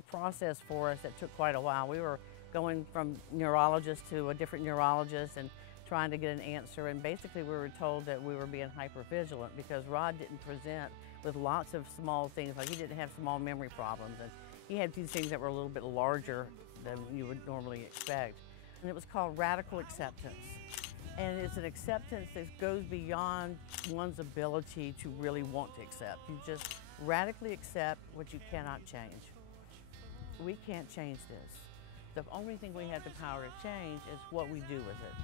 a process for us that took quite a while. We were going from neurologist to a different neurologist and trying to get an answer, and basically we were told that we were being hypervigilant because Rod didn't present with lots of small things, like he didn't have small memory problems, and he had these things that were a little bit larger than you would normally expect. And it was called radical acceptance. And it's an acceptance that goes beyond one's ability to really want to accept. You just radically accept what you cannot change. We can't change this. The only thing we have the power to change is what we do with it.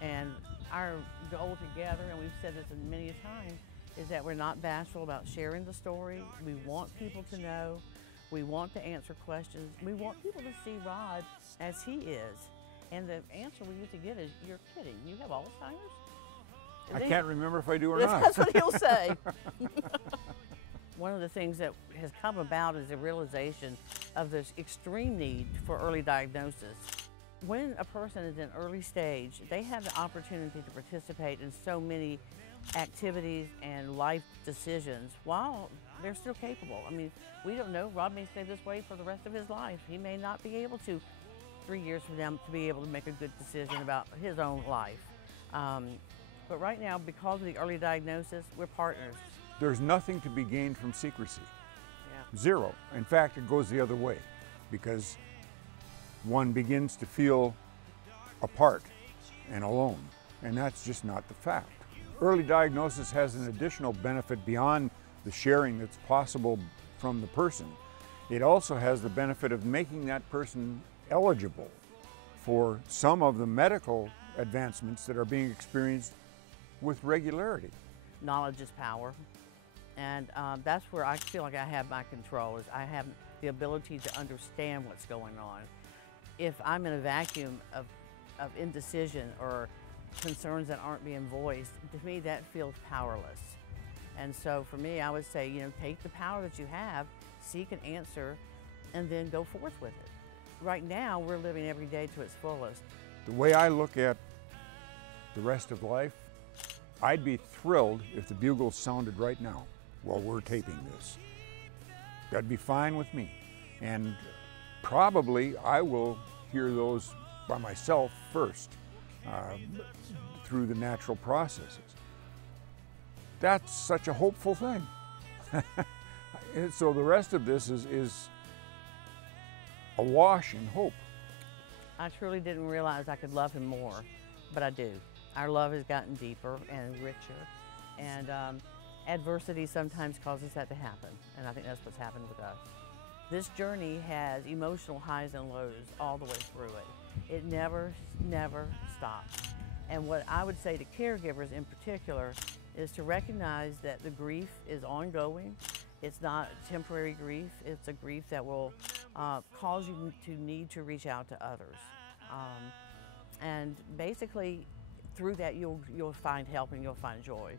And our goal together, and we've said this many a time, is that we're not bashful about sharing the story. We want people to know. We want to answer questions. We want people to see Rod as he is. And the answer we used to get is, "You're kidding, you have Alzheimer's?" I can't remember if I do or not. That's what he'll say. One of the things that has come about is the realization of this extreme need for early diagnosis. When a person is in early stage, they have the opportunity to participate in so many activities and life decisions while they're still capable. I mean, we don't know, Rod may stay this way for the rest of his life. He may not be able to, 3 years from now, to be able to make a good decision about his own life. But right now, because of the early diagnosis, we're partners. There's nothing to be gained from secrecy. Yeah. Zero. In fact, it goes the other way, because one begins to feel apart and alone, and that's just not the fact. Early diagnosis has an additional benefit beyond the sharing that's possible from the person. It also has the benefit of making that person eligible for some of the medical advancements that are being experienced with regularity. Knowledge is power, and that's where I feel like I have my control, is I have the ability to understand what's going on. If I'm in a vacuum of indecision or concerns that aren't being voiced, to me that feels powerless. And so for me, I would say, you know, take the power that you have, seek an answer, and then go forth with it. Right now, we're living every day to its fullest. The way I look at the rest of life, I'd be thrilled if the bugles sounded right now while we're taping this. That'd be fine with me. And probably I will hear those by myself first, through the natural processes. That's such a hopeful thing. And so the rest of this is awash in hope. I truly didn't realize I could love him more, but I do. Our love has gotten deeper and richer, and adversity sometimes causes that to happen, and I think that's what's happened with us. This journey has emotional highs and lows all the way through it. It never stops. And what I would say to caregivers in particular is to recognize that the grief is ongoing. It's not temporary grief. It's a grief that will cause you to need to reach out to others. And basically, through that, you'll find help and you'll find joy.